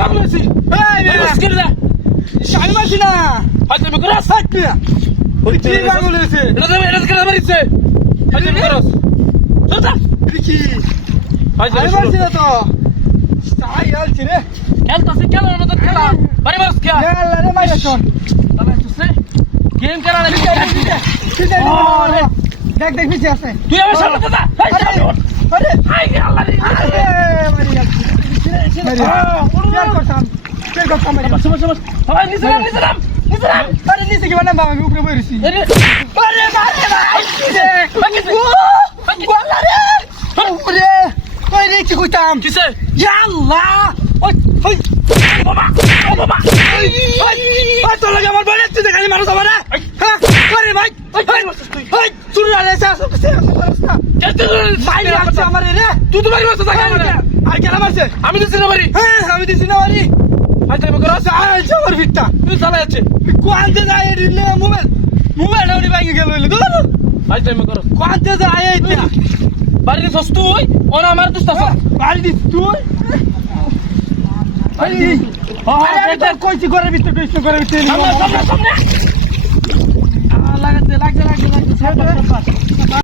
পাগল হইছি এই মুশকিল না আমি মারছি না হয়তো আমি করস থাকবি না ওই কি পাগল হয়েছে এটা করে মারিছে হয়তো আমি করস চল কি হয়তো আমি মারছি না তো তাই আলছি রে খেলতাছে খেলার মতো খেলা বাড়ি মারস কে আল্লাহ রে মাইরা চল তবে তুই গেম খেলা না দেখ দেখ পিছে আছে তুই আমার সামনে দাদা আরে হাই আল্লাহ রে মারি যাচ্ছে কেয়ার করতাম মারি বস বস বস সবাই নিচে নাম আরে নিচে কি বানাম বাবা আমি উপরে বইরেছি আরে আরে ভাই বলা রে উপরে কই রে কি কইতাম কিসে ইয়া আল্লাহ ওই ওই বাবা বাবা ওই তোর লাগে আমার বলে তুই দেখালি মানুষ আমার হ্যাঁ আরে ভাই ওই চুরি আলেছে ভাই লাগছে আমার রে তুই তো বাড়ি মারছ টাকা আমারে আর কেন মারছে আমি দিছি না বাড়ি হ্যাঁ আমি দিছি না বাড়ি হয়তো আমি করস আচ্ছা আমার ভিটটা তুই চালা যাচ্ছে কোয়ান্তে যায় রে মোবাইল ওরি ভাঙি গেল হইলো তো হয়তো আমি করস কোয়ান্তে যায় এইটা বাড়ি দিছস তুই ওনা আমার দুস্তাছ বাড়ি দিস তুই বাড়ি দি আরে আমি তো কইছি ঘরের ভিতরে সামনে সামনে সামনে লাগাতে লাগছে